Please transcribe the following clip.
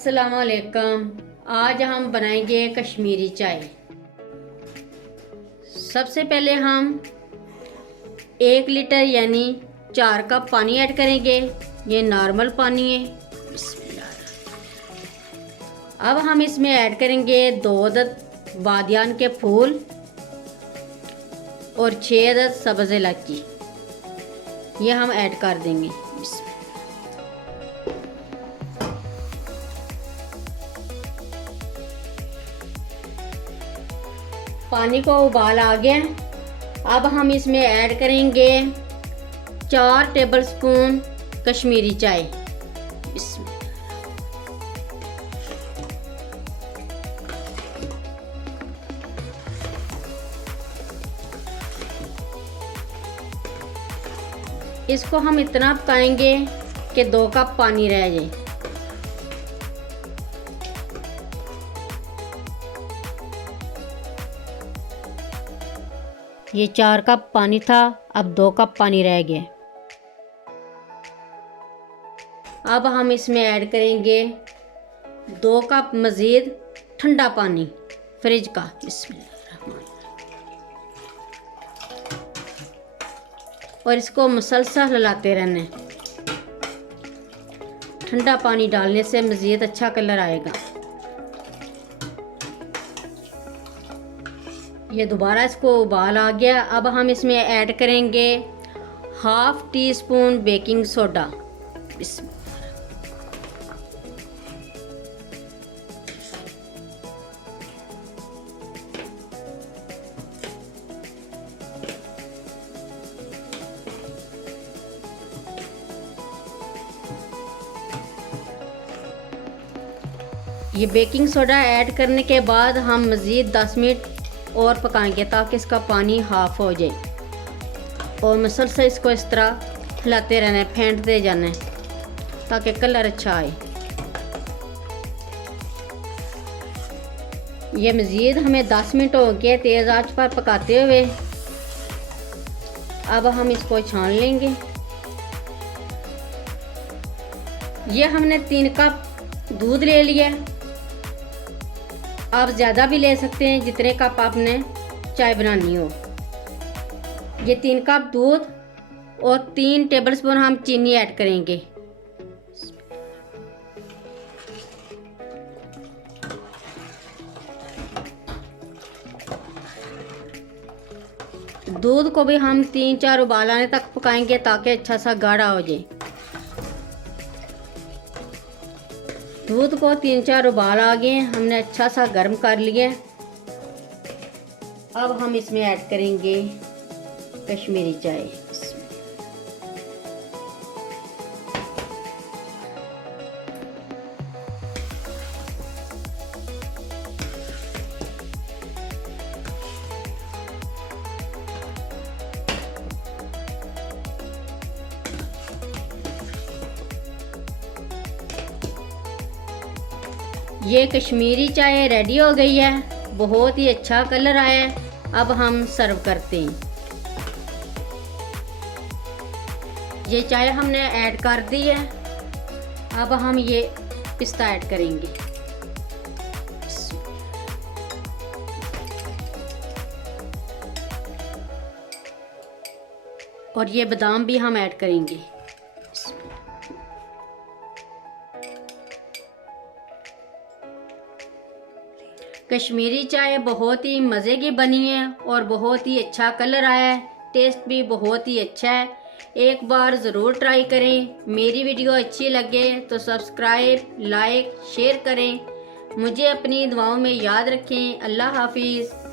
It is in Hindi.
अस्सलाम वालेकुम। आज हम बनाएंगे कश्मीरी चाय। सबसे पहले हम 1 लीटर यानी 4 कप पानी ऐड करेंगे। ये नॉर्मल पानी है। अब हम इसमें ऐड करेंगे 2 अदद बादियान के फूल और 6 अदद सब्ज़ इलायची। ये हम ऐड कर देंगे। पानी को उबाल आ गया। अब हम इसमें ऐड करेंगे 4 टेबलस्पून कश्मीरी चाय। इसको हम इतना पकाएंगे कि 2 कप पानी रह जाए। ये 4 कप पानी था, अब 2 कप पानी रह गया। अब हम इसमें ऐड करेंगे 2 कप मज़ीद ठंडा पानी फ्रिज का। और इसको मुसलसल हिलाते रहना। ठंडा पानी डालने से मज़ीद अच्छा कलर आएगा। ये दोबारा इसको उबाल आ गया। अब हम इसमें ऐड करेंगे 1/2 टीस्पून बेकिंग सोडा। ये बेकिंग सोडा ऐड करने के बाद हम मज़ीद 10 मिनट और पकाएंगे ताकि इसका पानी हाफ हो जाए। और मुसलसल इसको इस तरह हिलाते रहना है, फेंटते जाना है ताकि कलर अच्छा आए। ये मज़ीद हमें 10 मिनट हो गए तेज़ आंच पर पकाते हुए। अब हम इसको छान लेंगे। ये हमने 3 कप दूध ले लिया। आप ज़्यादा भी ले सकते हैं जितने कप आपने चाय बनानी हो। ये 3 कप दूध और 3 टेबलस्पून हम चीनी ऐड करेंगे। दूध को भी हम 3-4 उबाल आने तक पकाएंगे ताकि अच्छा सा गाढ़ा हो जाए। दूध को 3-4 उबाल आ गए, हमने अच्छा सा गर्म कर लिया। अब हम इसमें ऐड करेंगे कश्मीरी चाय। ये कश्मीरी चाय रेडी हो गई है। बहुत ही अच्छा कलर आया है। अब हम सर्व करते हैं। ये चाय हमने ऐड कर दी है। अब हम ये पिस्ता ऐड करेंगे। और ये बादाम भी हम ऐड करेंगे। कश्मीरी चाय बहुत ही मज़े की बनी है और बहुत ही अच्छा कलर आया है। टेस्ट भी बहुत ही अच्छा है। एक बार ज़रूर ट्राई करें। मेरी वीडियो अच्छी लगे तो सब्सक्राइब, लाइक, शेयर करें। मुझे अपनी दुआओं में याद रखें। अल्लाह हाफिज़।